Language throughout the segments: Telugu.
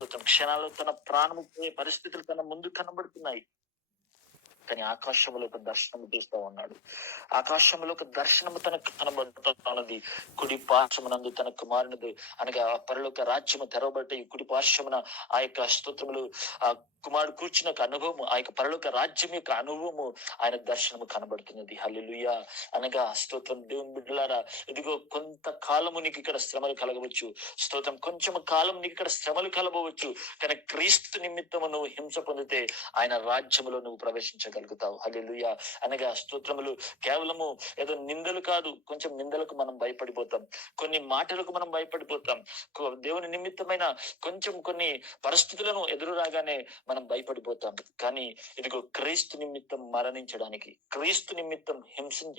క్షణాల్లో తన ప్రాణము పోయే పరిస్థితులు తన ముందు కనబడుతున్నాయి. కానీ ఆకాశంలో ఒక దర్శనం తీస్తా ఉన్నాడు. ఆకాశంలో ఒక దర్శనము తనకు కనబడుతూ ఉన్నది. కుడి పార్శ్వమునందు తన కుమారునిది అనగా పరలోక రాజ్యము తెరవబట్టి కుడి పార్శ్వమున ఆ యొక్క స్తోత్రములు ఆ కుమారుడు కూర్చున్న అనుభవము, ఆ యొక్క పరలోక రాజ్యం యొక్క అనుభవము ఆయన దర్శనము కనబడుతున్నది. హల్లెలూయా. అనగా స్తోత్రం. దేవుని బిడ్డలారా, ఇదిగో కొంతకాలము నీకు ఇక్కడ శ్రమలు కలగవచ్చు. స్తోత్రం. కొంచెం కాలం నీకు ఇక్కడ శ్రమలు కలగవచ్చు. కానీ క్రీస్తు నిమిత్తము నువ్వు హింస పొందితే ఆయన రాజ్యములో నువ్వు ప్రవేశించగలుగుతావు. హల్లెలూయా. అనగా స్తోత్రములు కేవలము ఏదో నిందలు కాదు. కొంచెం నిందలకు మనం భయపడిపోతాం, కొన్ని మాటలకు మనం భయపడిపోతాం, దేవుని నిమిత్తమైన కొంచెం కొన్ని పరిస్థితులను ఎదురు రాగానే మనం భయపడిపోతాం. కానీ ఇదిగో క్రీస్తు నిమిత్తం మరణించడానికి, క్రీస్తు నిమిత్తం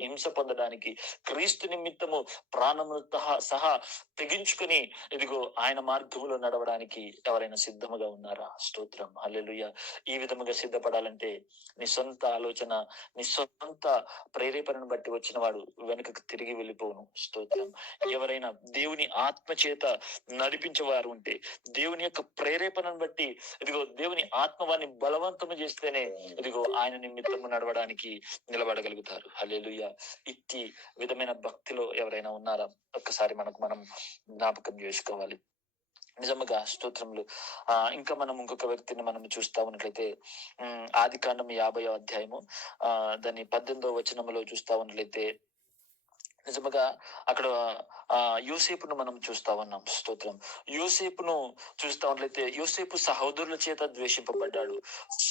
హింస పొందడానికి, క్రీస్తు నిమిత్తము ప్రాణములతో సహా తెగించుకుని ఇదిగో ఆయన మార్గంలో నడవడానికి ఎవరైనా సిద్ధముగా ఉన్నారా? స్తోత్రం. హల్లెలూయా. ఈ విధముగా సిద్ధపడాలంటే నీ సొంత ఆలోచన, నీ సొంత ప్రేరేపణను బట్టి వచ్చిన వాడు వెనుకకు తిరిగి వెళ్ళిపోను. స్తోత్రం. ఎవరైనా దేవుని ఆత్మ చేత నడిపించేవారు ఉంటే, దేవుని యొక్క ప్రేరేపణను బట్టి ఇదిగో దేవుని ఆత్మ వారిని బలవంతము చేస్తేనే ఇదిగో ఆయన నిమిత్తము నడవడానికి నిలబడగలుగుతారు. హల్లెలూయా. ఇట్టి విధమైన భక్తిలో ఎవరైనా ఉన్నారా? ఒక్కసారి మనం జ్ఞాపకం చేసుకోవాలి. నిజముగా స్తోత్రములు. ఇంకా మనం ఇంకొక వ్యక్తిని మనం చూస్తా ఉన్నట్లయితే ఆది కాండం 50వ అధ్యాయము దాన్ని 18వ వచనములో చూస్తా ఉన్నట్లయితే నిజముగా అక్కడ యోసేపును మనం చూస్తా ఉన్నాం. స్తోత్రం. యోసేపును చూస్తా ఉన్నట్లయితే యోసేపు సహోదరుల చేత ద్వేషింపబడ్డాడు.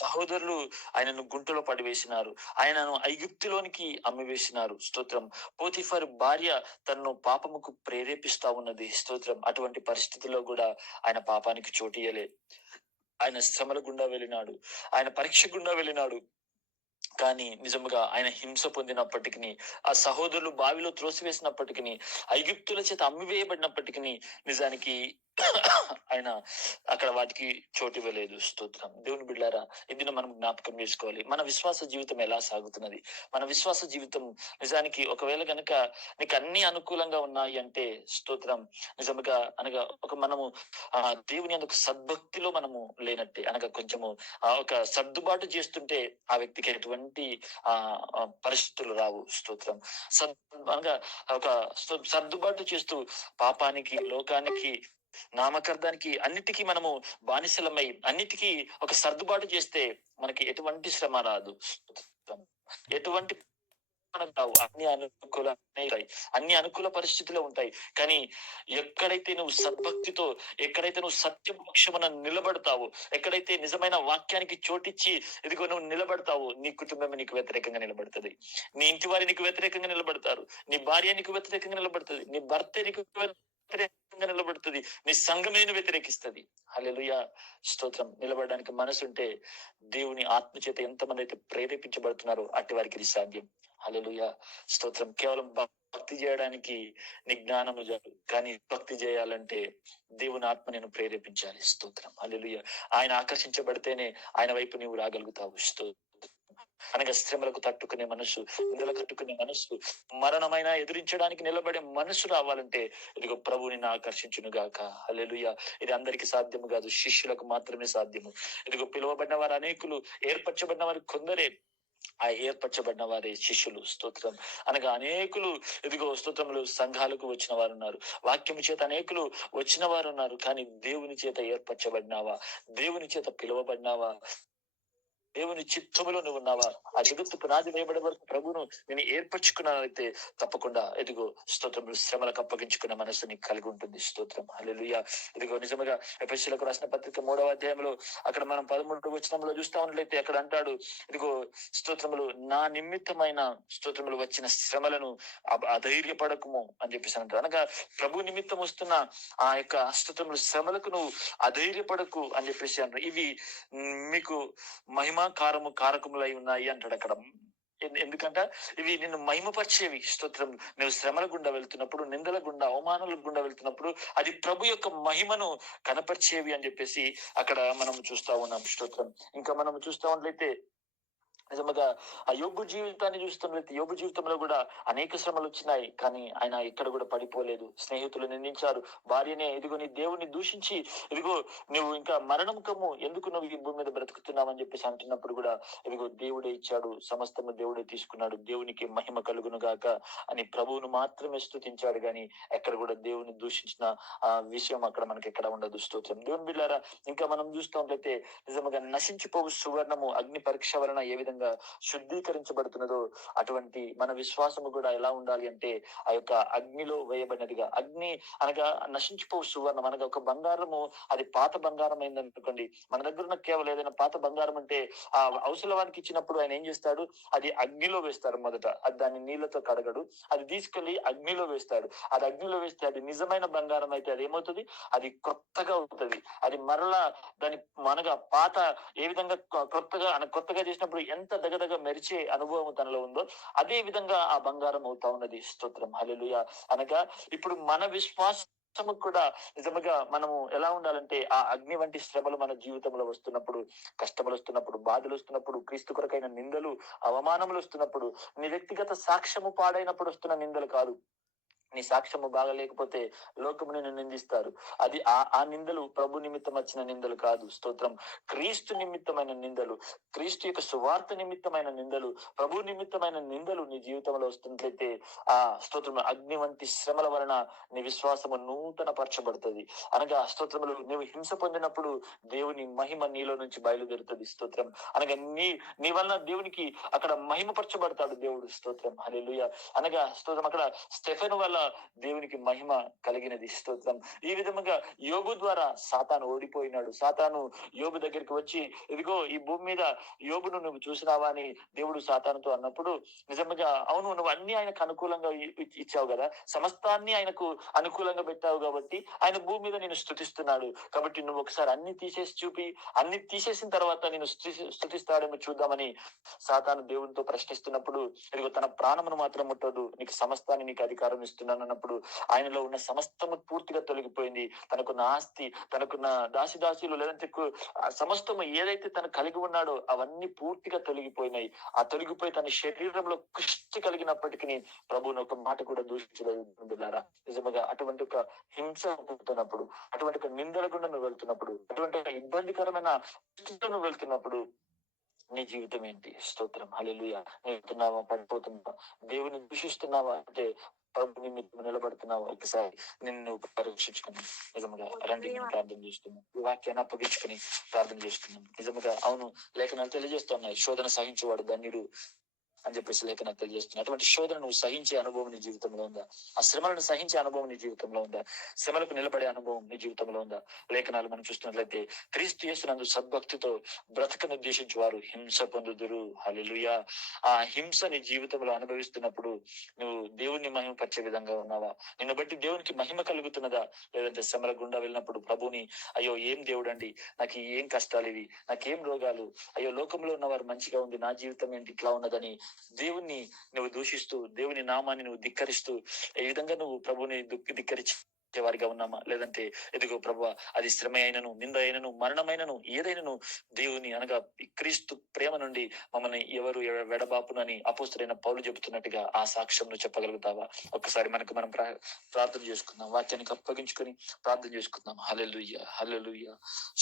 సహోదరులు ఆయనను గుంటలో పడివేసినారు, ఆయనను ఐగుప్తులోనికి అమ్మివేసినారు. స్తోత్రం. పోతిఫర్ భార్య తనను పాపముకు ప్రేరేపిస్తా ఉన్నది. స్తోత్రం. అటువంటి పరిస్థితుల్లో కూడా ఆయన పాపానికి చోటియలే. ఆయన శ్రమల గుండా వెళ్ళినాడు, ఆయన పరీక్ష గుండా వెళ్ళినాడు. కానీ నిజముగా ఆయన హింస పొందినప్పటికీ, ఆ సహోదరులు బావిలో త్రోసివేసినప్పటికీ, ఐగుప్తుల చేత అమ్మివేయబడినప్పటికీ నిజానికి ఆయన అక్కడ వాటికి చోటు ఇవ్వలేదు. స్తోత్రం. దేవుని బిడ్డారా, ఇది మనం జ్ఞాపకం చేసుకోవాలి. మన విశ్వాస జీవితం ఎలా సాగుతున్నది? మన విశ్వాస జీవితం నిజానికి ఒకవేళ గనక నీకు అన్ని అనుకూలంగా ఉన్నాయి అంటే స్తోత్రం, నిజముగా అనగా మనము దేవుని అందుకు సద్భక్తిలో మనము లేనట్టే. అనగా కొంచెము ఒక సర్దుబాటు చేస్తుంటే ఆ వ్యక్తికి ఎటువంటి పరిస్థితులు రావు. స్తోత్రం. అనగా ఒక సర్దుబాటు చేస్తూ పాపానికి, లోకానికి, నామకార్థానికి, అన్నిటికీ మనము బానిసలమై అన్నిటికీ ఒక సర్దుబాటు చేస్తే మనకి ఎటువంటి శ్రమ రాదు. ఎటువంటి రావు. అన్ని అనుకూల పరిస్థితులు ఉంటాయి. కానీ ఎక్కడైతే నువ్వు సద్భక్తితో, ఎక్కడైతే నువ్వు సత్యపక్షమున నిలబడతావో, ఎక్కడైతే నిజమైన వాక్యానికి చోటిచ్చి ఇదిగో నువ్వు నిలబడతావో, నీ కుటుంబం నీకు వ్యతిరేకంగా నిలబడుతుంది, నీ ఇంటి వారి నీకు వ్యతిరేకంగా నిలబడతారు, నీ భార్య నీకు వ్యతిరేకంగా నిలబడుతుంది, నీ భర్త నీకు వ్యతిరేకంగా నిలబడుతుంది, నీ సంఘమేను వ్యతిరేకిస్తుంది. హల్లెలూయా. స్తోత్రం. నిలబడడానికి మనసుంటే దేవుని ఆత్మ చేత ఎంతమంది అయితే ప్రేరేపించబడుతున్నారో అట్టి వారికి ఇది సాధ్యం. హల్లెలూయా. స్తోత్రం. కేవలం భక్తి చేయడానికి నీ జ్ఞానము చాలు, కానీ భక్తి చేయాలంటే దేవుని ఆత్మ నేను ప్రేరేపించాలి. స్తోత్రం. హల్లెలూయా. ఆయన ఆకర్షించబడితేనే ఆయన వైపు నీవు రాగలుగుతావు. స్తోత్రం. అనగా శ్రమలకు తట్టుకునే మనసు, నిందలు కట్టుకునే మనసు, మరణమైన ఎదురించడానికి నిలబడే మనసు రావాలంటే ఇదిగో ప్రభువు నిన్ను ఆకర్షించును గాక. హల్లెలూయా. ఇది అందరికీ సాధ్యము కాదు, శిష్యులకు మాత్రమే సాధ్యము. ఇదిగో పిలువబడిన వారు అనేకులు, ఏర్పరచబడిన వారు కొందరే, ఆ ఏర్పరచబడిన వారే శిష్యులు. స్తోత్రం. అనగా అనేకులు ఇదిగో స్తోత్రములు సంఘాలకు వచ్చిన వారు ఉన్నారు, వాక్యము చేత అనేకులు వచ్చిన వారు ఉన్నారు. కానీ దేవుని చేత ఏర్పరచబడినావా? దేవుని చేత పిలువబడినావా? దేవుని చిత్తములో నువ్వు ఉన్నావా? ఆ జగత్తు పునాది వేయబడే వరకు ప్రభువును నేను ఏర్పరచుకున్నానైతే తప్పకుండా ఇదిగో స్తోత్రములు శ్రమలకు అప్పగించుకున్న మనసు నీకు కలిగి ఉంటుంది. స్తోత్రం. హల్లెలూయా. ఇదిగో నిజముగా ఎఫెసీయులకు రాసిన పత్రిక 3వ అధ్యాయంలో అక్కడ మనం 13వ వచనంలో చూస్తా ఉన్నట్లయితే అక్కడ అంటాడు, ఇదిగో స్తోత్రములు నా నిమిత్తమైన స్తోత్రములు వచ్చిన శ్రమలను అధైర్యపడకము అని చెప్పేసి అంటారు. అనగా ప్రభు నిమిత్తం వస్తున్న ఆ యొక్క స్తోత్రములు శ్రమలకు నువ్వు అధైర్యపడకు అని చెప్పేసి అంటారు. ఇవి మీకు కారకములై ఉన్నాయి అంటాడు అక్కడ. ఎందుకంటే ఇవి నిన్ను మహిమపరిచేవి. స్తోత్రం. నువ్వు శ్రమల గుండా వెళ్తున్నప్పుడు, నిందల గుండా, అవమానాల గుండా వెళ్తున్నప్పుడు అది ప్రభు యొక్క మహిమను కనపరిచేవి అని చెప్పేసి అక్కడ మనం చూస్తా ఉన్నాం. స్తోత్రం. ఇంకా మనం చూస్తా ఉన్నట్లయితే నిజంగా ఆ యోబు జీవితాన్ని చూస్తున్నట్లయితే యోబు జీవితంలో కూడా అనేక శ్రమలు వచ్చినాయి, కానీ ఆయన ఎక్కడ కూడా పడిపోలేదు. స్నేహితులు నిందించారు, భార్యనే ఇదిగో నీ దేవుని దూషించి ఇదిగో నువ్వు ఇంకా మరణం కమ్ము, ఎందుకు నువ్వు ఈ భూమి మీద బ్రతుకుతున్నావు అని చెప్పేసి అంటున్నప్పుడు కూడా ఇదిగో దేవుడే ఇచ్చాడు, సమస్తము దేవుడే తీసుకున్నాడు, దేవునికి మహిమ కలుగును గాక అని ప్రభువును మాత్రమే స్తుతించాడు, గాని ఎక్కడ కూడా దేవుని దూషించిన ఆ విషయం అక్కడ మనకి ఎక్కడ ఉండదు. స్తోత్రం. దేవుని బిడ్డారా, ఇంకా మనం చూస్తున్నట్లయితే నిజంగా నశించిపోవు సువర్ణము అగ్ని పరీక్ష వలన ఏ విధంగా శుద్ధీకరించబడుతున్నదో అటువంటి మన విశ్వాసము కూడా ఎలా ఉండాలి అంటే ఆ యొక్క అగ్నిలో వేయబడినదిగా. అగ్ని అనగా నశించిపోవు సువర్ణం అనగా ఒక బంగారము, అది పాత బంగారం అయిందనుకోండి, మన దగ్గర ఉన్న కేవలం ఏదైనా పాత బంగారం అంటే ఆ అవసల వానికి ఇచ్చినప్పుడు ఆయన ఏం చేస్తాడు, అది అగ్నిలో వేస్తారు. మొదట అది దాన్ని నీళ్లతో కడగడు, అది తీసుకెళ్లి అగ్నిలో వేస్తాడు. అది అగ్నిలో వేస్తే అది నిజమైన బంగారం అయితే అది ఏమవుతుంది, అది కొత్తగా అవుతుంది. అది మరలా దాని మనగా పాత ఏ విధంగా కొత్తగా చేసినప్పుడు ఎంత దగదగ మెరిచే అనుభవం తనలో ఉందో అదే విధంగా ఆ బంగారం అవుతా ఉన్నది. స్తోత్రం. హల్లెలూయా. అనగా ఇప్పుడు మన విశ్వాసము కూడా నిజంగా మనము ఎలా ఉండాలంటే ఆ అగ్ని వంటి శ్రమలు మన జీవితంలో వస్తున్నప్పుడు, కష్టములు వస్తున్నప్పుడు, బాధలు వస్తున్నప్పుడు, క్రీస్తు కొరకైన నిందలు, అవమానములు వస్తున్నప్పుడు, నీ వ్యక్తిగత సాక్ష్యము పాడైనప్పుడు వస్తున్న నిందలు కాదు, నీ సాక్ష్యము బాగలేకపోతే లోకము నిన్ను నిందిస్తారు. అది ఆ నిందలు ప్రభు నిమిత్తం వచ్చిన నిందలు కాదు. స్తోత్రం. క్రీస్తు నిమిత్తమైన నిందలు, క్రీస్తు యొక్క సువార్త నిమిత్తమైన నిందలు, ప్రభు నిమిత్తమైన నిందలు నీ జీవితంలో వస్తున్నట్లయితే ఆ స్తోత్రం అగ్ని వంటి శ్రమల వలన నీ విశ్వాసము నూతన పరచబడుతుంది. అనగా స్తోత్రములు నువ్వు హింస పొందినప్పుడు దేవుని మహిమ నీలో నుంచి బయలుదేరుతుంది. స్తోత్రం. అనగా నీ వలన దేవునికి అక్కడ మహిమపరచబడతాడు దేవుడు. స్తోత్రం. హల్లెలూయా. అనగా స్తోత్రం అక్కడ స్టెఫెను వల్ల దేవునికి మహిమ కలిగినది. స్తోత్రం. ఈ విధముగా యోబు ద్వారా సాతాను ఓడిపోయినాడు. సాతాను యోబు దగ్గరికి వచ్చి ఇదిగో ఈ భూమి మీద యోబును నువ్వు చూసినావా అని దేవుడు సాతానుతో అన్నప్పుడు, నిజంగా అవును, నువ్వు అన్ని ఆయనకు అనుకూలంగా ఇచ్చావు కదా, సమస్తాన్ని ఆయనకు అనుకూలంగా పెట్టావు కాబట్టి ఆయన భూమి మీద నేను స్తుతిస్తున్నాడు, కాబట్టి నువ్వు ఒకసారి అన్ని తీసేసి చూపి, అన్ని తీసేసిన తర్వాత నేను స్తుతిస్తాడేమో చూద్దామని సాతాను దేవునితో ప్రశ్నిస్తున్నప్పుడు, ఇదిగో తన ప్రాణమును మాత్రం ముట్టదు, నీకు సమస్తాన్ని నీకు అధికారం ఇస్తున్నాను అన్నప్పుడు ఆయనలో ఉన్న సమస్తము పూర్తిగా తొలగిపోయింది. తనకున్న ఆస్తి, తనకున్న దాసిదాసులు లేదంటే సమస్తము ఏదైతే తను కలిగి ఉన్నాడో అవన్నీ పూర్తిగా తొలగిపోయినాయి. ఆ తొలగిపోయి తన శరీరంలో కుష్టి కలిగినప్పటికీ ప్రభువుని ఒక మాట కూడా దూషించలేదు. నిజంగా అటువంటి ఒక హింస పుడుతున్నప్పుడు, అటువంటి ఒక నిందల గుండా నువ్వు వెళ్తున్నప్పుడు, అటువంటి ఒక ఇబ్బందికరమైన స్థితిలో వెళ్తున్నప్పుడు నీ జీవితం ఏంటి? స్తోత్రం. హల్లెలూయా. వెళ్తున్నావా, పడిపోతున్నావా, దేవుని దూషిస్తున్నావా అంటే ప్రభు నిమిత్తం నిలబడుతున్నావా? ఒకసారి నిన్ను పరీక్షించుకుని నిజంగా రండి నేను ప్రార్థన చేస్తున్నాను. ఈ వాక్యాన్ని అప్పగించుకుని ప్రార్థన చేస్తున్నాను. నిజంగా అవును, లేఖనాలు తెలియజేస్తున్నాయి, శోధన సహించేవాడు ధన్యుడు అని చెప్పేసి లేఖనాలు తెలియజేస్తున్నాయి. అటువంటి శోధన నువ్వు సహించే అనుభవం నీ జీవితంలో ఉందా? ఆ శ్రమలను సహించే అనుభవం నీ జీవితంలో ఉందా? శ్రమలకు నిలబడే అనుభవం నీ జీవితంలో ఉందా? లేఖనాలు మనం చూస్తున్నట్లయితే క్రీస్తు యేసునందు సద్భక్తితో బ్రతకను ఉద్దేశించి వారు హింస పొందుదురు. హల్లెలూయా. ఆ హింస నీ జీవితంలో అనుభవిస్తున్నప్పుడు నువ్వు దేవుణ్ణి మహిమపరిచే విధంగా ఉన్నావా? నిన్ను బట్టి దేవునికి మహిమ కలుగుతున్నదా? లేదంటే శ్రమల గుండా వెళ్ళినప్పుడు ప్రభుని అయ్యో ఏం దేవుడు అండి, నాకు ఏం కష్టాలు ఇవి, నాకేం రోగాలు, అయ్యో లోకంలో ఉన్నవారు మంచిగా ఉంది, నా జీవితం ఏంటి ఇట్లా ఉన్నదని దేవుణ్ణి నువ్వు దూషిస్తూ, దేవుని నామాన్ని నువ్వు ధిక్కరిస్తూ, ఈ విధంగా నువ్వు ప్రభుని ధిక్కరించి వారిగా ఉన్నామా? లేదంటే ఎదుగో ప్రభు అది శ్రమ అయినను, నింద అయినను, మరణమైనను, ఏదైనను దేవుని అనగా క్రీస్తు ప్రేమ నుండి మమ్మల్ని ఎవరు వెడబాపునని అపోస్తలుడైన పౌలు చెబుతున్నట్టుగా ఆ సాక్ష్యం నువ్వు చెప్పగలుగుతావా? ఒక్కసారి మనం ప్రార్థన చేసుకుందాం. వాక్యానికి అప్పగించుకొని ప్రార్థన చేసుకుందాం. హల్లెలూయా, హల్లెలూయా.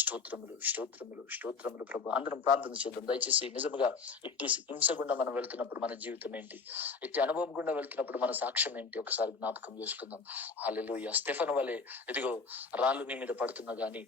స్తోత్రములు, స్తోత్రములు, స్తోత్రములు ప్రభు. అందరం ప్రార్థన చేద్దాం. దయచేసి నిజముగా ఇట్టి హింస గుండా మనం వెళ్తున్నప్పుడు మన జీవితం ఏంటి, ఇట్టి అనుభవం గుండా వెళ్తున్నప్పుడు మన సాక్ష్యం ఏంటి ఒకసారి జ్ఞాపకం చేసుకుందాం. హల్లెలూయా. స్టెఫెను వలె ఇదిగో రాళ్ళు నీ మీద పడుతున్నా గానీ,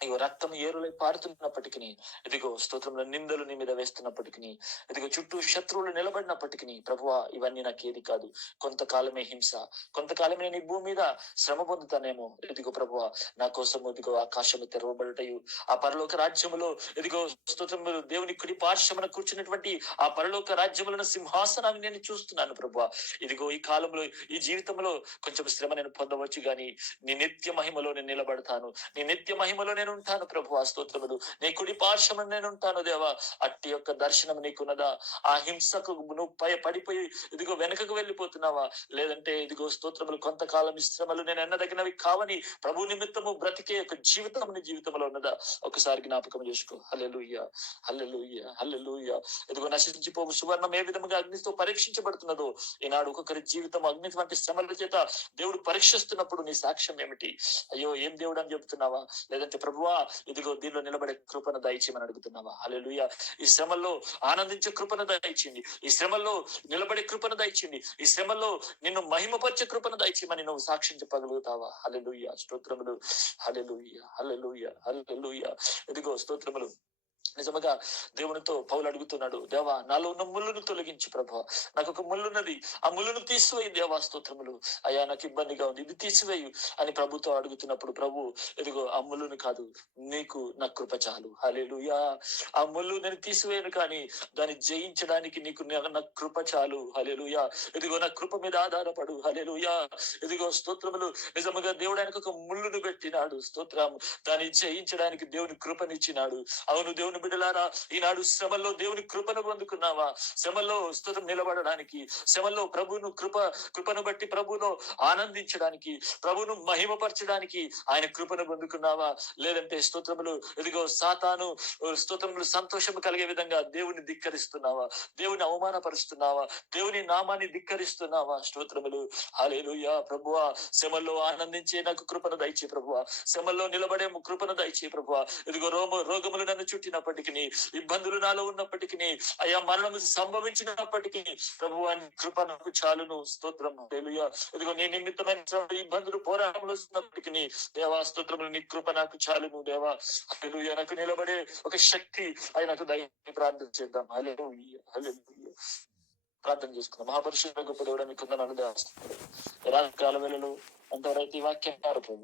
ఇదిగో రక్తం ఏరులై పారుతున్నప్పటికీ, ఇదిగో స్తోత్రంలో నిందలు నీ మీద వేస్తున్నప్పటికీ, ఇదిగో చుట్టూ శత్రువులు నిలబడినప్పటికీ, ప్రభువా ఇవన్నీ నాకు ఏది కాదు, కొంతకాలమే హింస, కొంతకాలమే నేను ఈ భూమి మీద శ్రమ పొందుతానేమో, ఇదిగో ప్రభువా నా కోసం ఇదిగో ఆకాశము తెరవబడుటయు, ఆ పరలోక రాజ్యములో ఇదిగో స్తోత్రములు దేవుని కుడి పార్శ్వమున కూర్చున్నటువంటి ఆ పరలోక రాజ్యములను సింహాసనాన్ని నేను చూస్తున్నాను ప్రభువా. ఇదిగో ఈ కాలంలో, ఈ జీవితంలో కొంచెం శ్రమ నేను పొందవచ్చు గాని నీ నిత్య మహిమలో నేను నిలబడతాను, నీ నిత్య మహిమలో నేను నేను ఉంటాను ప్రభు, ఆ స్తోత్రములు నీ కుడి పార్శ్వమున నేను ఉంటాను దేవా. అట్టి యొక్క దర్శనం నీకున్నదా? ఆ హింసకు నువ్వు పడిపోయి ఇదిగో వెనుకకు వెళ్ళిపోతున్నావా? లేదంటే ఇదిగో స్తోత్రములు కొంతకాలం శ్రమలు నేను ఎన్నదగినవి కావని ప్రభు నిమిత్తము బ్రతికే యొక్క జీవితం నీ జీవితంలో ఉన్నదా? ఒకసారి జ్ఞాపకం చేసుకో. హల్లెలూయా, హల్లెలూయా, హల్లెలూయా. ఇదిగో నశించిపోవు సువర్ణం ఏ విధముగా అగ్నితో పరీక్షించబడుతున్నదో, ఈనాడు ఒక్కొక్కరి జీవితం అగ్ని వంటి శ్రమల చేత దేవుడు పరీక్షిస్తున్నప్పుడు నీ సాక్ష్యం ఏమిటి? అయ్యో ఏం దేవుడు అని చెబుతున్నావా? లేదంటే ప్రభువా ఇదిగో దీనిలో నిలబడే కృపను దయచేయమని అడుగుతున్నావా? హల్లెలూయా. ఈ శ్రమల్లో ఆనందించే కృపను దయచేయండి. ఈ శ్రమల్లో నిలబడే కృపను దయచేయండి. ఈ శ్రమల్లో నిన్ను మహిమపరిచే కృపను దయచేయమని నువ్వు సాక్ష్యం చెప్పగలుగుతావా? హల్లెలూయా, స్తోత్రములు. హల్లెలూయా, హల్లెలూయా, హల్లెలూయా. ఇదిగో స్తోత్రములు. నిజముగా దేవునితో పౌలు అడుగుతున్నాడు, దేవా నాలో ఉన్న ముళ్ళును తొలగించి ప్రభా, నాకు ఒక ముళ్ళున్నది, ఆ ముళ్ళును తీసివేయి దేవా. స్తోత్రములు. అయ్యా నాకు ఇబ్బందిగా ఉంది, ఇది తీసివేయు అని ప్రభుతో అడుగుతున్నప్పుడు ప్రభు ఇదిగో ఆ ముళ్ళును కాదు, నీకు నా కృప చాలు. హల్లెలూయా. ఆ ముళ్ళు నేను తీసివేయను, కానీ దాన్ని జయించడానికి నీకు నా కృప చాలు. హల్లెలూయా. ఇదిగో నా కృప మీద ఆధారపడు. హల్లెలూయా. ఇదిగో స్తోత్రములు. నిజముగా దేవుడు ఆయనకు ఒక ముళ్ళును పెట్టినాడు. స్తోత్రం. దాన్ని జయించడానికి దేవుని కృపనిచ్చినాడు. అవును దేవుని బిడ్డలారా, ఈనాడు శ్రమల్లో దేవుని కృపను పొందుకున్నావా? శ్రమల్లో స్తోత్రం నిలబడడానికి, శ్రమల్లో కృపను బట్టి ప్రభువులో ఆనందించడానికి, ప్రభువును మహిమపరచడానికి ఆయన కృపను పొందుకున్నావా? లేదంటే స్తోత్రములు ఇదిగో సాతాను స్తోత్రములు సంతోషము కలిగే విధంగా దేవుని ధిక్కరిస్తున్నావా? దేవుని అవమానపరుస్తున్నావా? దేవుని నామాన్ని ధిక్కరిస్తున్నావా? స్తోత్రములు. హల్లెలూయా. ప్రభువా శ్రమల్లో ఆనందించే నాకు కృపను దయచే ప్రభువా. శ్రమల్లో నిలబడే కృపను దయచే ప్రభువా. ఇదిగో రోగములు నన్ను చుట్టినప్పటికీ, ఇబ్బందులు నాలో ఉన్నప్పటికీ, అయ్యా మరణము సంభవించినప్పటికీ ప్రభువా నీ కృప నాకు చాలును. స్తోత్రం. హల్లెలూయా. ఇదిగో నీ నిమిత్తమైన ఇబ్బందులు పోరాటములు వస్తున్నప్పటికీ దేవా స్తోత్రములు, నీ కృప నాకు చాలును దేవా. హల్లెలూయా. నాకు నిలబడే ఒక శక్తి ఆయనకు దయచేయమని ప్రార్థన చేద్దాం. హల్లెలూయా, హల్లెలూయా. ప్రార్థన చేసుకుందాం. మహాపరిశుద్ధ గొప్ప దేవుడా మీకు వందనాలు దేవా. రాత్రికాల వేళలో అంతవరకు ఈ వాక్యం ప్రభు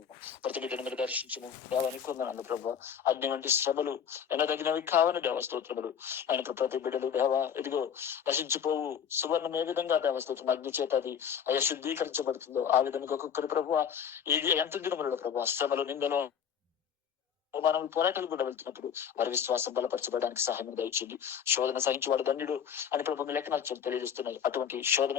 ప్రతి బిడ్డను మీరు దర్శించము దేవానికి వందనాలు ప్రభు. అగ్ని వంటి శ్రమలు ఎనదగినవి కావని దేవ స్తోత్రములు. ఆయన ప్రతి బిడ్డలు దేవా ఇదిగో నశించిపోవు సువర్ణం ఏ విధంగా దేవ స్తోత్రం అగ్ని చేత అది అయ్యా శుద్ధీకరించబడుతుందో ఆ విధంగా ఒక్కొక్కరి ప్రభు ఇది ఎంత దినములలో ప్రభు శ్రమలు నిందలో మనం పోరాటాలు కూడా వెళ్తున్నప్పుడు వారి విశ్వాసం బలపరచబడడానికి సహాయం దయచేయండి. శోధన సహించి వాడు ధన్యుడు అని ప్రభు మీ లెక్కనాలు తెలియజేస్తున్నాయి. అటువంటి శోధన